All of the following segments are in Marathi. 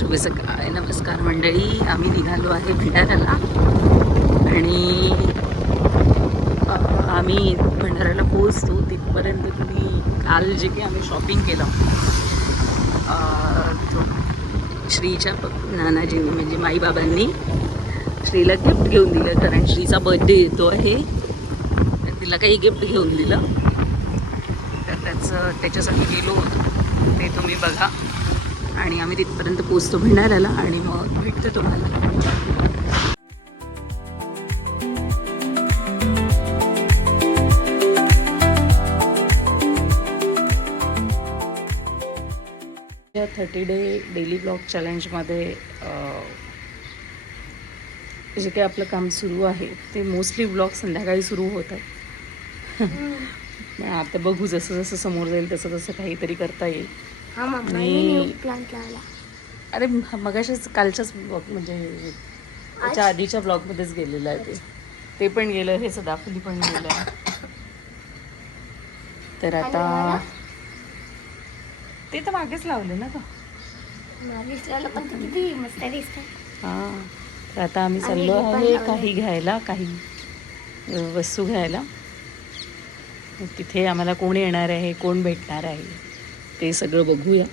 शुभ सकाळ नमस्कार मंडळी. आम्ही निघालो आहे भंडाऱ्याला आणि आम्ही भंडाऱ्याला पोहोचतो तिथपर्यंत तुम्ही काल जे की आम्ही शॉपिंग केलं श्रीच्या नानाजींनी म्हणजे माईबाबांनी श्रीला गिफ्ट घेऊन दिलं, कारण श्रीचा बर्थडे येतो आहे. तिला काही गिफ्ट घेऊन दिलं तर त्याच्यासाठी गेलो होतो, ते तुम्ही बघा. आणि आम्ही तिथपर्यंत पोचतो भंडाऱ्याला आणि मग भेटतो तुम्हाला. या 30 डे डेली ब्लॉग चॅलेंजमध्ये जे काही आपलं काम सुरू आहे ते मोस्टली ब्लॉग संध्याकाळी सुरू होत आहे. आता बघू जसं जसं समोर जाईल तसं तसं काहीतरी करता येईल. आणि अरे मगाशीच कालच्याच ब्लॉग म्हणजे त्याच्या आधीच्या ब्लॉगमध्येच गेलेलं आहे ते पण गेलं, हे सदाफुली पण गेलं आहे. तर आता ते तर मागेच लावले ना का. हां, तर आता आम्ही चाललो आहे काही घ्यायला, काही वस्तू घ्यायला. तिथे आम्हाला कोण येणार आहे, कोण भेटणार आहे ते सगळं बघूया.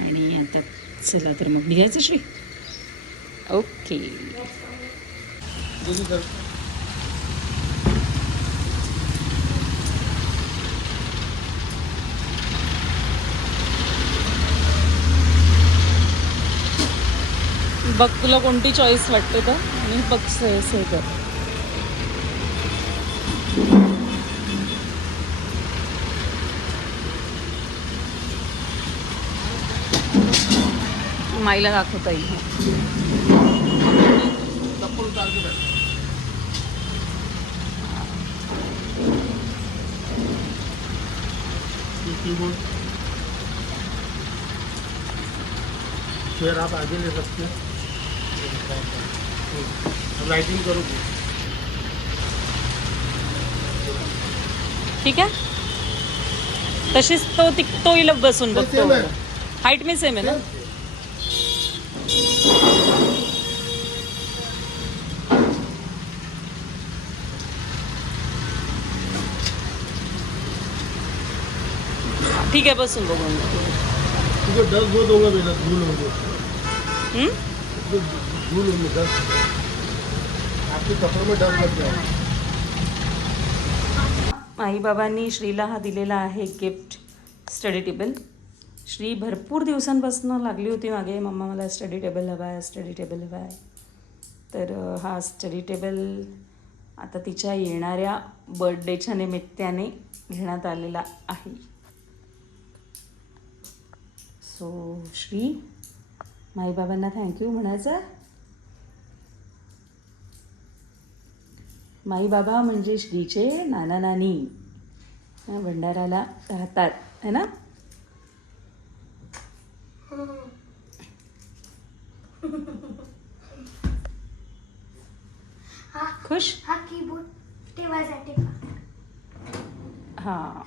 आणि आता चला तर मग निघायचं श्री. ओके. बघ तुला कोणती चॉईस वाटते तर आणि बघ से कर. माईला दाखवता येईल. फिर आप आगे ले सकते हैं, राइटिंग करो. ठीक आहे, तशीच तो इला बसून बघतो. हाईट में सेम आहे ना. ठीक आहे, बसून बघून. तुझे 10 बहुत होगा बेटा, धूल होंगे. धूल होंगे 10. आपके कपड़ों में डर लग जाए. आईबाबांनी श्रीला हा दिलेला आहे गिफ्ट, स्टडी टेबल. श्री भरपूर दिवसांपासून लागली होती मागे, मम्मा मला स्टडी टेबल हवा आहे, स्टडी टेबल हवा आहे. तर हा स्टडी टेबल आता तिच्या येणाऱ्या बर्थडेच्या निमित्ताने घेण्यात आलेला आहे. सो श्री माईबाबांना थँक्यू म्हणायचं. माईबाबा म्हणजे श्रीचे नाना नानी भंडाऱ्याला राहतात है ना. खुश. हा कीबोर्ड ठेवायसाठी. हां,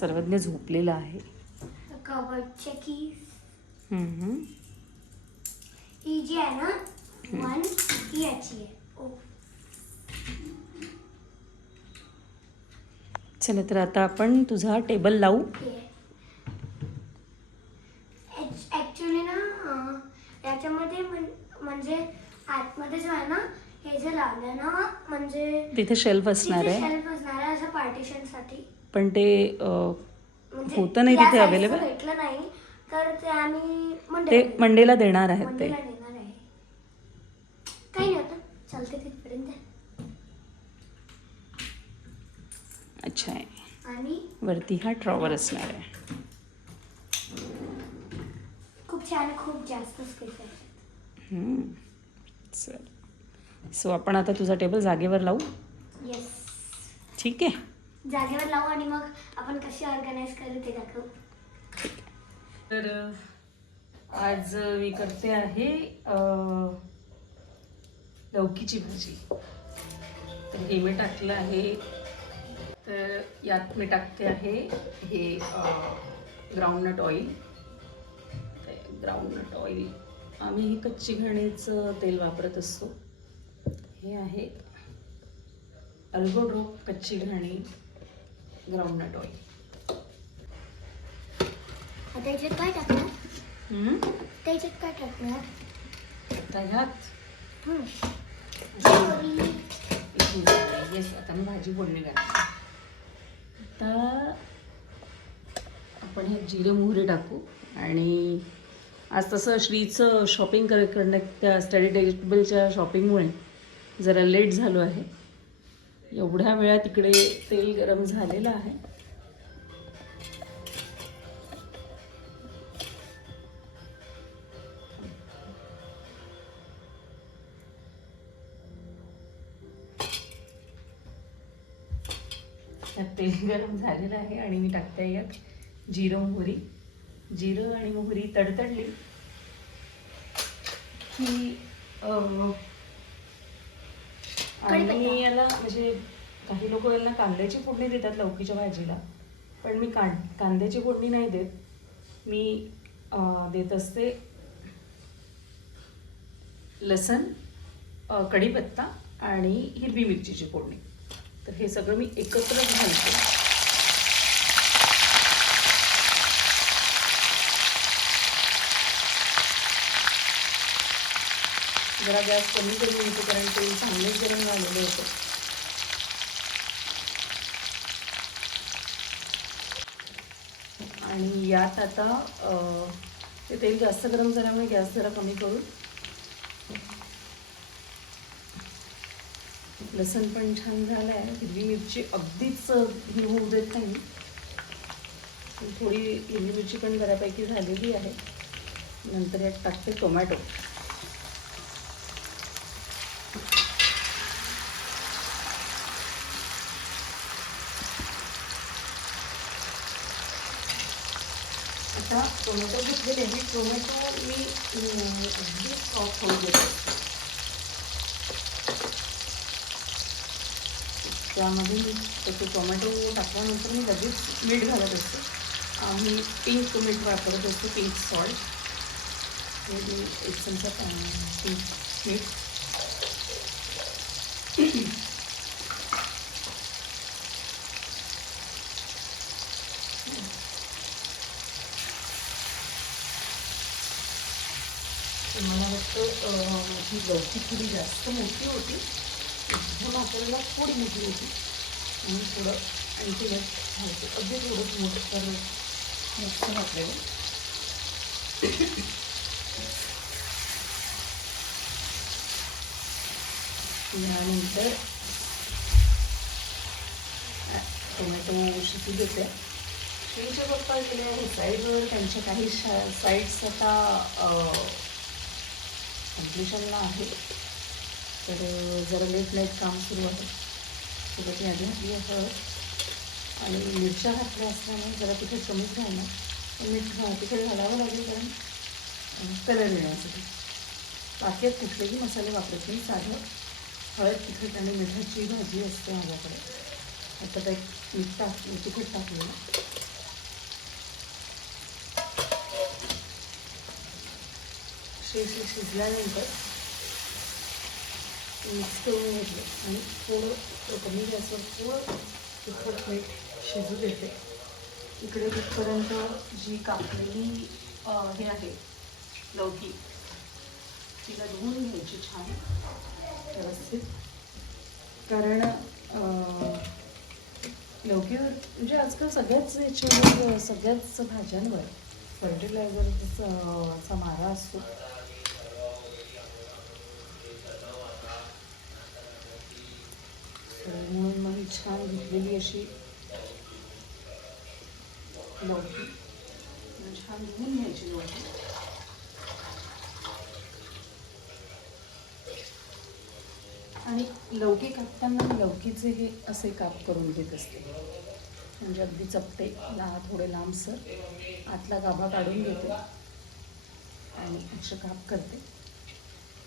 सर्वज्ञ झोपलेला आहे. कबर्डचे कीज ही जी आहे ना 1 ही याची आहे. चला तर आता आपण तुझा टेबल लावू. ॲक्च्युली ना याच्यामध्ये म्हणजे आतमध्ये जो आहे ना हे जे लावलं ना म्हणजे तिथे शेल्फ असणार आहे. शेल्फ असणार आहे असं पार्टिशनसाठी. पण ते होतं नाही तिथे अवेलेबल. भेटलं नाही तर ते आम्ही ते मंडेला देणार आहेत. ते देणार आहे. काही नाही होतं, चालते तिथपर्यंत. अच्छा आहे. आणि वरती हा ड्रॉवर असणार आहे. खूप छान, खूप जास्त स्पेस आहे. चल, सो आपण आता तुझा टेबल जागेवर लावू. येस, ठीक आहे. जागेवर लावू आणि मग आपण कशी ऑर्गनाईज करू ते दाखवू. तर आज मी करते आहे लौकीची भाजी. तर हे मी टाकलं आहे. तर यात मी टाकते आहे हे ग्राउंडनट ऑइल. Groundnut oil. आम्ही ही कच्ची घाणीचं तेल वापरत असतो. हे आहे अल्गोड्रॉप कच्ची घाणी ग्राउंडनट ऑइल. आता याच्यात काय टाकणार? त्याच्यात काय टाकणार? आता ह्यात सॉरी. येस, आता मी भाजी फोडणी घालते. आता आपण हे जिरे मोहरी टाकू. आणि आज तसं श्रीचं शॉपिंग करण्यात त्या स्टडी टेबलच्या शॉपिंगमुळे जरा लेट झालो आहे. एवढ्या वेळात इकडे तेल गरम झालेलं आहे. तेल गरम झालेलं आहे आणि मी टाकते यात जिरं मोहरी. जिरं आणि मोहरी तडतडली की आणि याला म्हणजे काही लोक यांना कांद्याची फोडणी देतात लौकीच्या भाजीला, पण मी कांद्याची फोडणी नाही देत. मी देत असते लसण, कढीपत्ता आणि हिरवी मिरचीची फोडणी. तर हे सगळं मी एकत्रच घालते. जरा गॅस कमी करून घ्यायचं कारण तेल चांगलेच गरम झालेलं होतं. आणि यात आता ते तेल जास्त गरम झाल्यामुळे गॅस जरा कमी करून लसण पण छान झालं आहे. हिरवी मिरची अगदीच ही होऊ देत नाही. थोडी हिरवी मिरची पण बऱ्यापैकी झालेली आहे. नंतर यात टाकते टोमॅटो. आता टोमॅटो घेतलेले आहे. टोमॅटो मी अगदी सॉफ्ट होऊ देते. त्यामध्ये त्याचे टोमॅटो टाकल्यानंतर मी लगेच मीठ घालत असते. आम्ही पिंक मीठ वापरत असतो, पिंक सॉल्ट. हे एक चमचा पिंक मीठ. मला वाटतं ही गवती थोडी जास्त मोठी होती. एकदम आपल्याला थोडी मोठी होती म्हणून थोडं आणखी घालते. अगदी थोडं मोठं तर मस्त घातलेलं. यानंतर टोमॅटो शिजू देते. श्रीचे पप्पा गेले आहे साईडवर. त्यांच्या काही साईड्स आता कम्प्लिशनला आहे. तर जरा लेट काम सुरू आहे. सोबत मी आधी घातली हळद आणि मिरच्या घातल्या असल्यामुळे जरा तिखट कमीच राहणार. पण तिखट घालावं लागेल कारण कलर येण्यासाठी. बाकी कुठलेही मसाले वापरत नाही. साधं हळद, तिखट आणि मिठाची भाजी असते माझ्याकडे. आता काही तिखट टाकलेलं. शिजल्यानंतर मिक्स करून घेतले आणि थोडं कमी गॅसवर थोडं तिखट मीठ शिजू देते. इकडे तिथपर्यंत जी कापलेली हे आहे लौकी, तिला धुवून घ्यायची छान व्यवस्थित. कारण लौकीवर म्हणजे आजकाल सगळ्याच याच्यावर सगळ्याच भाज्यांवर फर्टिलायझरचा मारा असतो. म्हणून मग ही छान घेतलेली अशी लौकी छान धुवून घ्यायची लौकी. आणि लौकी कापताना लौकीचे हे असे काप करून घेत असते. म्हणजे अगदी चपटे थोडे लांबसर आतला गाभा काढून घेते आणि असे काप करते.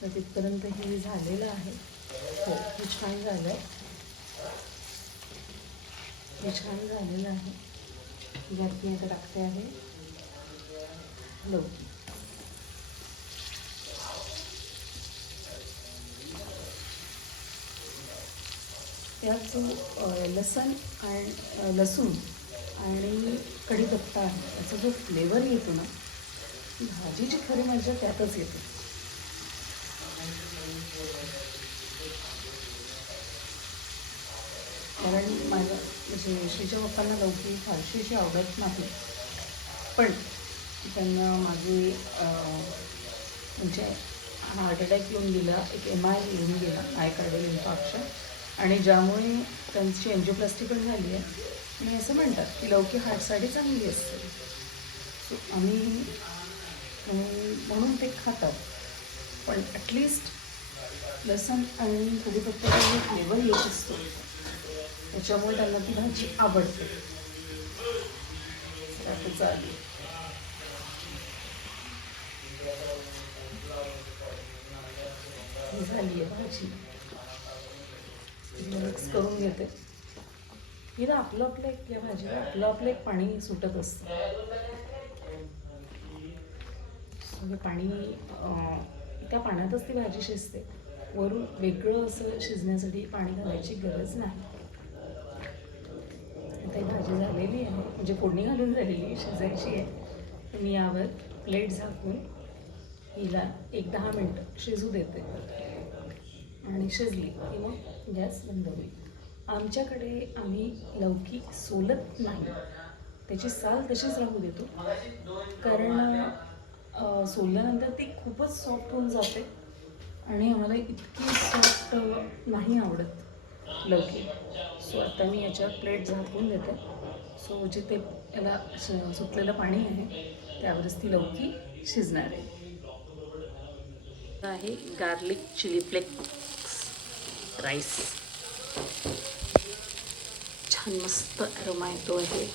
तर तिथपर्यंत हे झालेलं आहे. हो, हे छान झालं आहे. हे छान झालेलं आहे. यात मी आता टाकते आहे लौकी. त्यात जो लसूण आणि कढीपत्ता आहे त्याचा जो फ्लेवर येतो ना, भाजीची खरी मजा त्यातच येते. कारण माझ्या म्हणजे श्रीच्या पप्पांना लौकी फारशी अशी आवडत नाही, पण त्यांना माझे म्हणजे हार्ट अटॅक येऊन गेला, एक MI येऊन गेला, मायोकार्डियल इन्फार्क्शन, आणि ज्यामुळे त्यांची एन्जिओप्लास्टी पण झाली आहे. आणि असं म्हणतात की लौकी हार्टसाठी चांगली असते. सो आम्ही म्हणून ते खातात. पण ॲटलिस्ट लसूण आणि कढीपत्त्याचा जो फ्लेवर येत असतो त्याच्यामुळे त्यांना ती भाजी आवडते. आता चालेल. ही झाली आहे भाजी, मिक्स करून घेते. हिला आपलं आपलं एक, या भाजीला आपलं आपलं एक पाणी सुटत असतं. हे पाणी त्या पाण्यातच ती भाजी शिजते. वरून वेगळं असं शिजण्यासाठी पाणी घालायची गरज नाही. आता ही भाजी झालेली आहे, म्हणजे फोडणी घालून झालेली आहे, शिजायची आहे. मी यावर प्लेट झाकून हिला एक 10 मिनटं शिजू देते आणि शिजली की मग गॅस बंद होईल. आमच्याकडे आम्ही लौकी सोलत नाही, त्याची साल तशीच राहू देतो. कारण सोलल्यानंतर ती खूपच सॉफ्ट होऊन जाते आणि आम्हाला इतकी सॉफ्ट नाही आवडत लौकी. सो आता मी याच्यावर प्लेट झाकून देते. सो जिथे याला सुटलेलं पाणी आहे त्यावरच ती लौकी शिजणार आहे. गार्लिक चिली फ्लेक्स राईस, छान मस्त ॲरोमा येतो आहे.